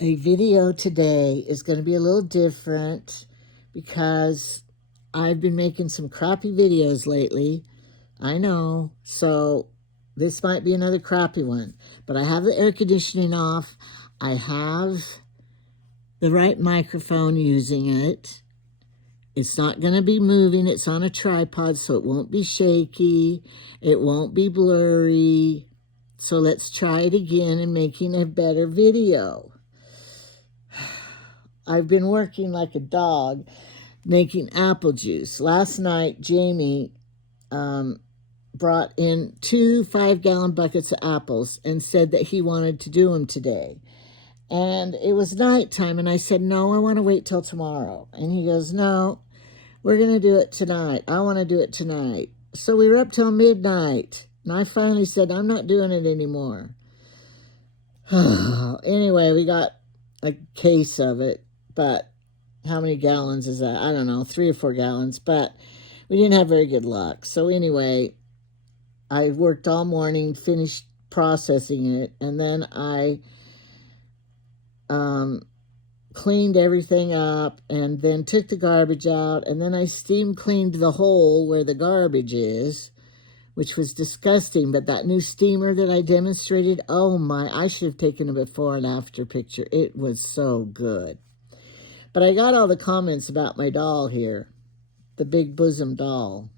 A video today is going to be a little different because I've been making some crappy videos lately. I know, so this might be another crappy one, but I have the air conditioning off. I have the right microphone using it. It's not going to be moving. It's on a tripod, so it won't be shaky. It won't be blurry. So let's try it again and making a better video. I've been working like a dog making apple juice. Last night, Jamie brought in 2 5-gallon buckets of apples and said that he wanted to do them today. And it was nighttime, and I said, no, I want to wait till tomorrow. And he goes, no, we're going to do it tonight. I want to do it tonight. So we were up till midnight, and I finally said, I'm not doing it anymore. Anyway, we got a case of it, but how many gallons is that? I don't know, 3 or 4 gallons, but we didn't have very good luck. So anyway, I worked all morning, finished processing it, and then I cleaned everything up and then took the garbage out, and then I steam cleaned the hole where the garbage is, which was disgusting. But that new steamer that I demonstrated, oh my, I should have taken a before and after picture. It was so good. But I got all the comments about my doll here, the big bosom doll.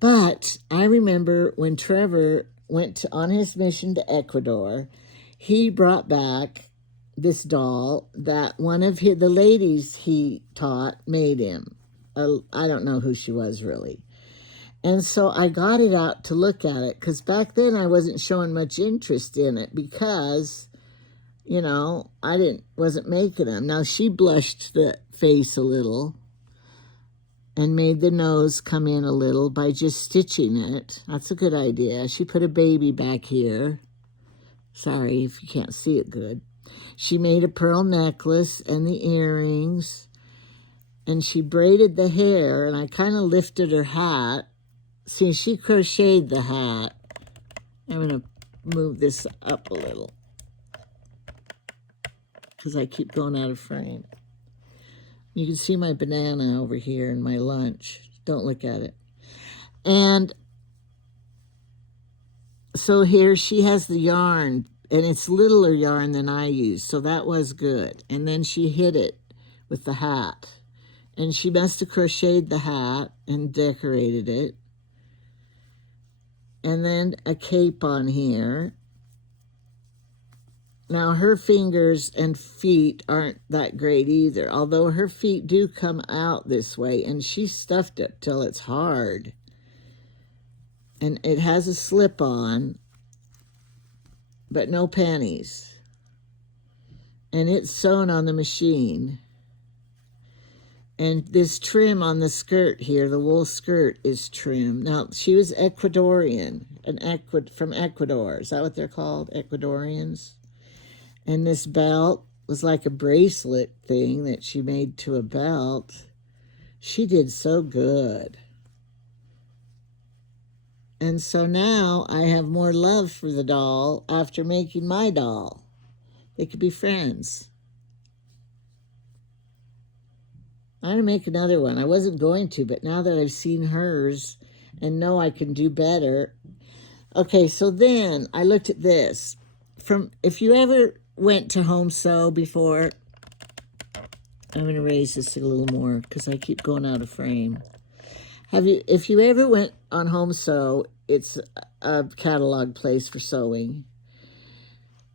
But I remember when Trevor went on his mission to Ecuador, he brought back this doll that one of the ladies he taught made him. I don't know who she was really. And so I got it out to look at it, because back then I wasn't showing much interest in it because, you know, I wasn't making them. Now she blushed the face a little and made the nose come in a little by just stitching it. That's a good idea. She put a baby back here. Sorry if you can't see it good. She made a pearl necklace and the earrings, and she braided the hair, and I kind of lifted her hat. See, she crocheted the hat. I'm going to move this up a little because I keep going out of frame. You can see my banana over here and my lunch. Don't look at it. And so here she has the yarn, and it's littler yarn than I use, so that was good. And then she hid it with the hat. And she must have crocheted the hat and decorated it. And then a cape on here. Now her fingers and feet aren't that great either, although her feet do come out this way, and she stuffed it till it's hard. And it has a slip-on, but no panties. And it's sewn on the machine. And this trim on the skirt here, the wool skirt, is trim. Now, she was Ecuadorian, from Ecuador. Is that what they're called, Ecuadorians? And this belt was like a bracelet thing that she made to a belt. She did so good. And so now I have more love for the doll after making my doll. They could be friends. I'm going to make another one. I wasn't going to, but now that I've seen hers and know I can do better. Okay, so then I looked at this. If you ever went to Home Sew before, I'm going to raise this a little more because I keep going out of frame. If you ever went on Home Sew, it's a catalog place for sewing.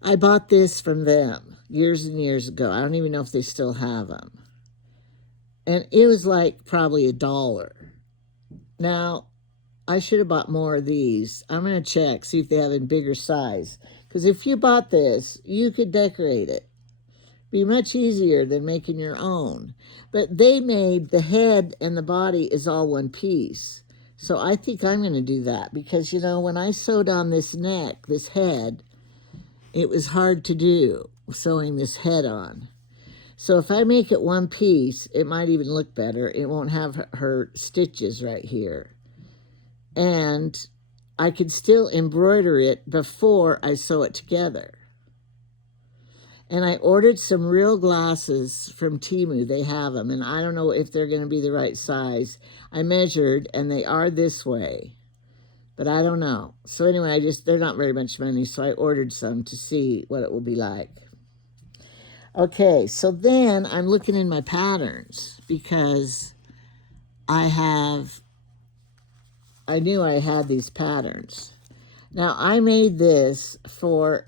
I bought this from them years and years ago. I don't even know if they still have them. And it was like probably $1. Now, I should have bought more of these. I'm going to check, see if they have in bigger size. Because if you bought this, you could decorate it. Be much easier than making your own. But they made the head and the body is all one piece. So I think I'm going to do that. Because, you know, when I sewed on this neck, this head, it was hard to do, sewing this head on. So if I make it one piece, it might even look better. It won't have her stitches right here. And I could still embroider it before I sew it together. And I ordered some real glasses from Temu. They have them, and I don't know if they're going to be the right size. I measured, and they are this way, but I don't know. So anyway, they're not very much money, so I ordered some to see what it will be like. Okay, so then I'm looking in my patterns because I knew I had these patterns. Now, I made this for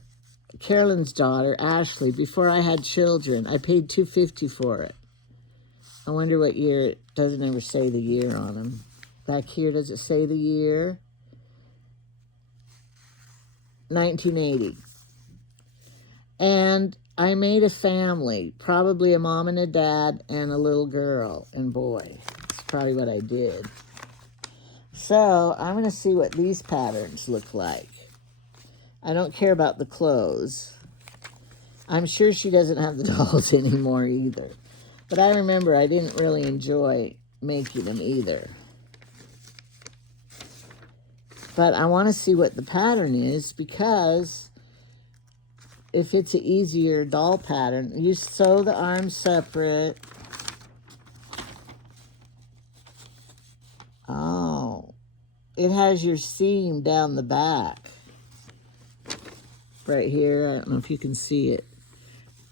Carolyn's daughter, Ashley, before I had children. I paid $250 for it. I wonder what year. It doesn't ever say the year on them. Back here, does it say the year? 1980. And I made a family, probably a mom and a dad and a little girl and boy. That's probably what I did. So I'm going to see what these patterns look like. I don't care about the clothes. I'm sure she doesn't have the dolls anymore either. But I remember I didn't really enjoy making them either. But I want to see what the pattern is, because if it's an easier doll pattern, you sew the arms separate. Oh, it has your seam down the back. Right here, I don't know if you can see it.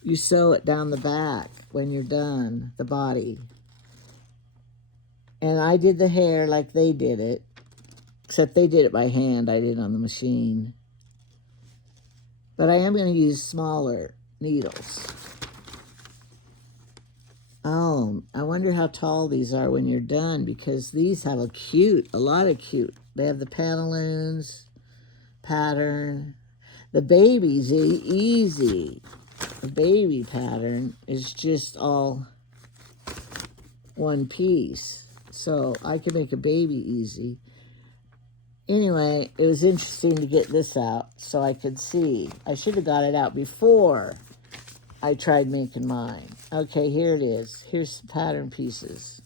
You sew it down the back when you're done, the body. And I did the hair like they did it, except they did it by hand. I did it on the machine. But I am going to use smaller needles. Oh, I wonder how tall these are when you're done, because these have a lot of cute. They have the pantaloons pattern. The baby's easy. The baby pattern is just all one piece. So I can make a baby easy. Anyway, it was interesting to get this out so I could see. I should have got it out before I tried making mine. Okay, here it is. Here's some pattern pieces.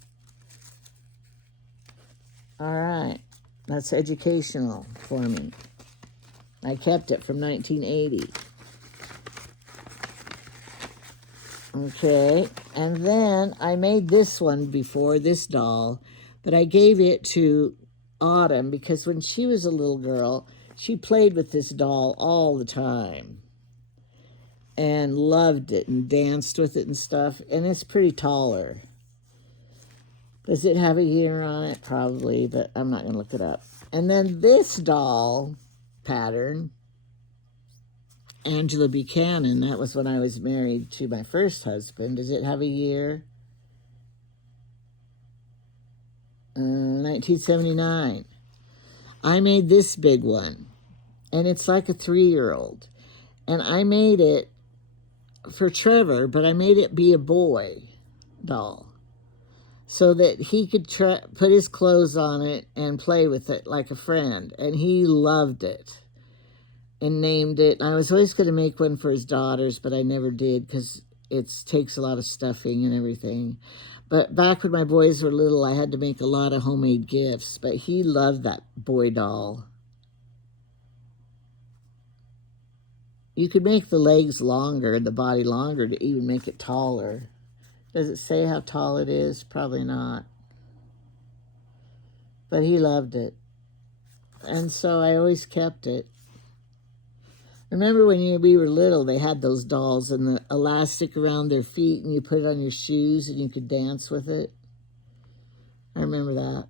All right, that's educational for me. I kept it from 1980. Okay, and then I made this one before, this doll, but I gave it to Autumn because when she was a little girl, she played with this doll all the time and loved it and danced with it and stuff, and it's pretty taller. Does it have a year on it? Probably, but I'm not going to look it up. And then this doll pattern, Angela Buchanan, that was when I was married to my first husband. Does it have a year? 1979. I made this big one, and it's like a 3-year-old. And I made it for Trevor, but I made it be a boy doll so that he could put his clothes on it and play with it like a friend. And he loved it and named it. I was always going to make one for his daughters, but I never did because it takes a lot of stuffing and everything. But back when my boys were little, I had to make a lot of homemade gifts, but he loved that boy doll. You could make the legs longer and the body longer to even make it taller. Does it say how tall it is? Probably not. But he loved it. And so I always kept it. Remember when we were little, they had those dolls and the elastic around their feet, and you put it on your shoes and you could dance with it? I remember that.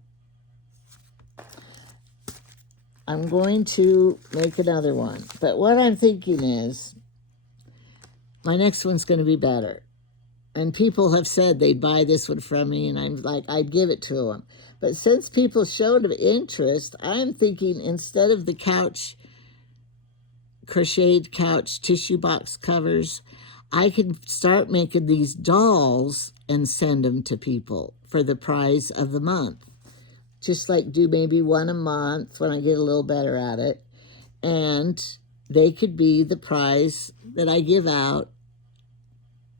I'm going to make another one. But what I'm thinking is, my next one's going to be better. And people have said they'd buy this one from me, and I'm like, I'd give it to them. But since people showed interest, I'm thinking instead of the crocheted couch tissue box covers, I can start making these dolls and send them to people for the prize of the month. Just like do maybe one a month when I get a little better at it. And they could be the prize that I give out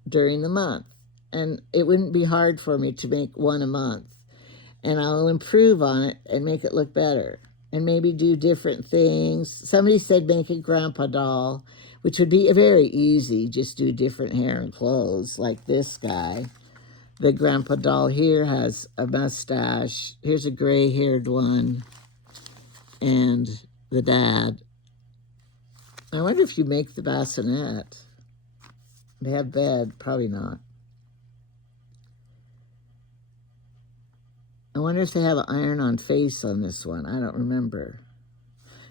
during the month. And it wouldn't be hard for me to make one a month. And I'll improve on it and make it look better. And maybe do different things. Somebody said make a grandpa doll, which would be very easy. Just do different hair and clothes, like this guy. The grandpa doll here has a mustache. Here's a gray-haired one. And the dad. I wonder if you make the bassinet. They have bed. Probably not. I wonder if they have an iron-on face on this one. I don't remember.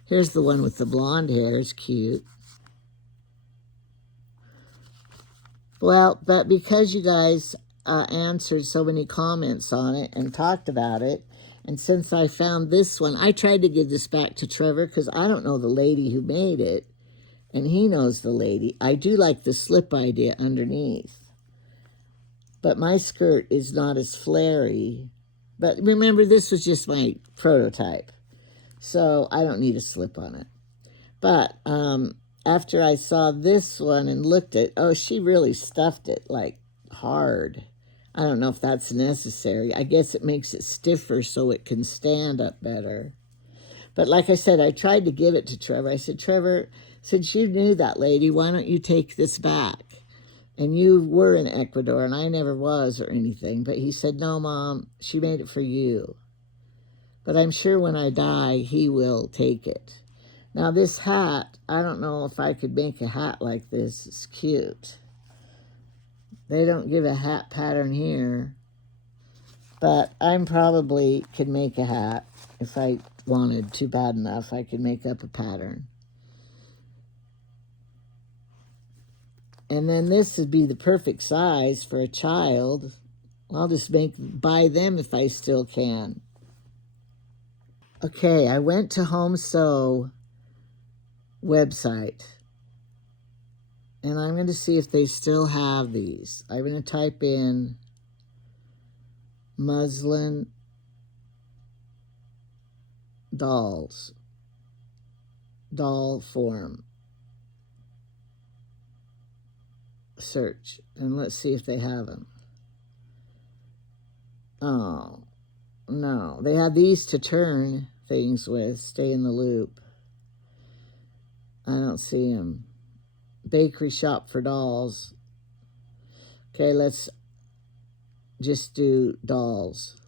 Here's the one with the blonde hair. It's cute. Well, but because you guys answered so many comments on it and talked about it, and since I found this one, I tried to give this back to Trevor because I don't know the lady who made it, and he knows the lady. I do like the slip idea underneath, but my skirt is not as flary. But remember, this was just my prototype, so I don't need a slip on it. But after I saw this one and looked at, oh, she really stuffed it like hard. I don't know if that's necessary. I guess it makes it stiffer so it can stand up better. But like I said, I tried to give it to Trevor. I said, Trevor, since you knew that lady, why don't you take this back? And you were in Ecuador, and I never was or anything. But he said, no, Mom, she made it for you. But I'm sure when I die, he will take it. Now, this hat, I don't know if I could make a hat like this. It's cute. They don't give a hat pattern here. But I probably could make a hat if I wanted to bad enough. I could make up a pattern. And then this would be the perfect size for a child. I'll just buy them if I still can. Okay, I went to Home Sew website. And I'm going to see if they still have these. I'm going to type in muslin dolls. Doll form. Search. And let's see if they have them. Oh, no. They have these to turn things with. Stay in the loop. I don't see them. Bakery shop for dolls. Okay, let's just do dolls.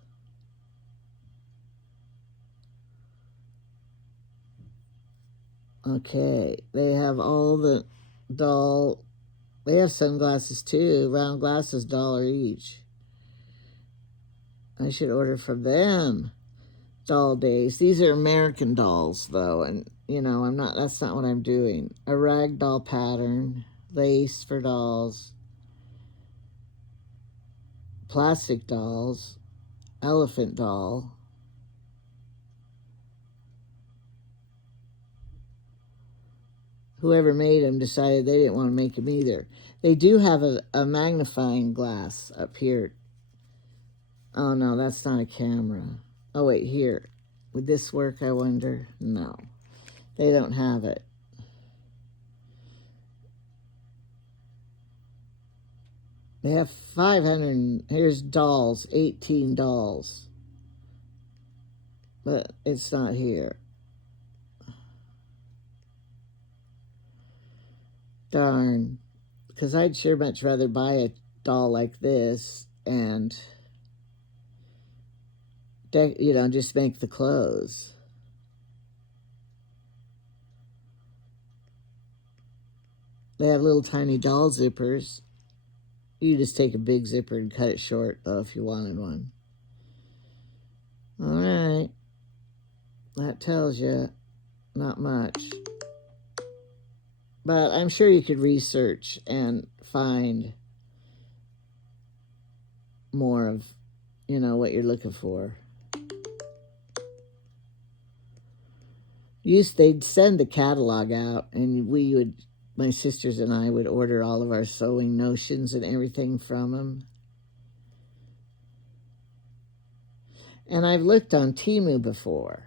Okay, they have all the doll. They have sunglasses too. Round glasses, $1 each. I should order from them. Doll days. These are American dolls though, and you know, that's not what I'm doing. A rag doll pattern, lace for dolls, plastic dolls, elephant doll. Whoever made them decided they didn't want to make them either. They do have a magnifying glass up here. Oh no, that's not a camera. Oh wait, here. Would this work, I wonder? No. They don't have it. They have 500. Here's dolls, 18 dolls. But it's not here. Darn. Because I'd sure much rather buy a doll like this and, you know, just make the clothes. They have little tiny doll zippers. You just take a big zipper and cut it short, though, if you wanted one. All right. That tells you not much. But I'm sure you could research and find more of, you know, what you're looking for. They'd send the catalog out, and my sisters and I would order all of our sewing notions and everything from them. And I've looked on Temu before,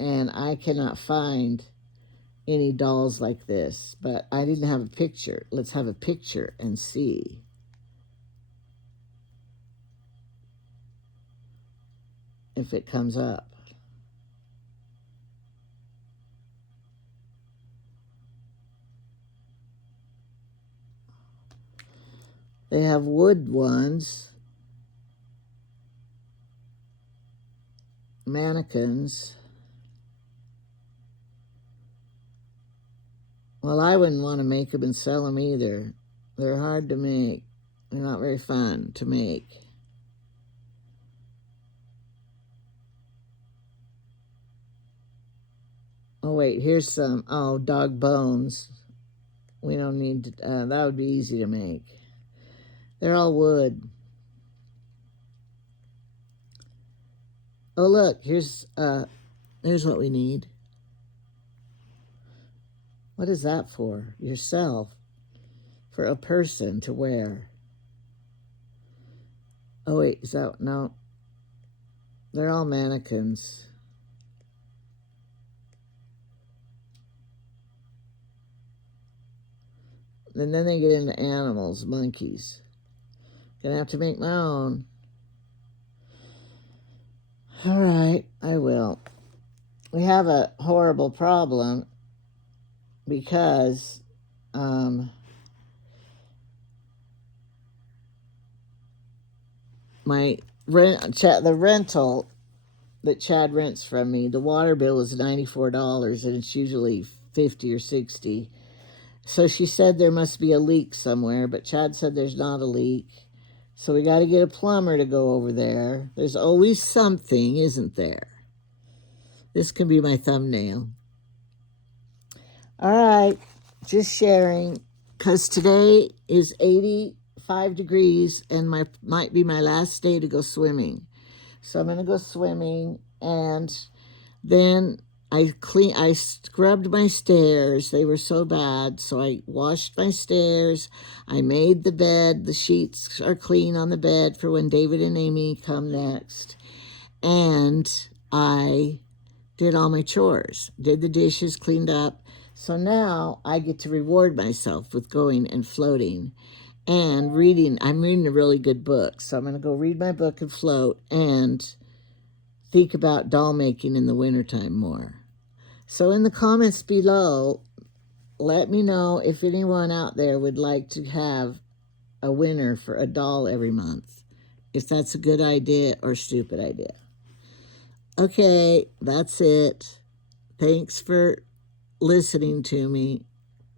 and I cannot find any dolls like this, but I didn't have a picture. Let's have a picture and see. If it comes up. They have wood ones, mannequins. Well, I wouldn't want to make them and sell them either. They're hard to make. They're not very fun to make. Oh, wait, here's some. Oh, dog bones. We don't need to, that would be easy to make. They're all wood. Oh, look, here's what we need. What is that for? Yourself. For a person to wear. Oh, wait, is that, no. They're all mannequins. And then they get into animals, monkeys. Gonna have to make my own. All right, I will. We have a horrible problem because the rental that Chad rents from me, the water bill is $94 and it's usually $50 or $60. So she said there must be a leak somewhere, but Chad said there's not a leak. So we got to get a plumber to go over there. There's always something, isn't there? This can be my thumbnail. All right, just sharing, because today is 85 degrees and might be my last day to go swimming. So I'm going to go swimming, and then I scrubbed my stairs. They were so bad, so I washed my stairs. I made the bed. The sheets are clean on the bed for when David and Amy come next. And I did all my chores, did the dishes, cleaned up. So now I get to reward myself with going and floating and reading. I'm reading a really good book, so I'm going to go read my book and float and think about doll making in the wintertime more. So in the comments below, let me know if anyone out there would like to have a winner for a doll every month, if that's a good idea or stupid idea. Okay, that's it. Thanks for listening to me.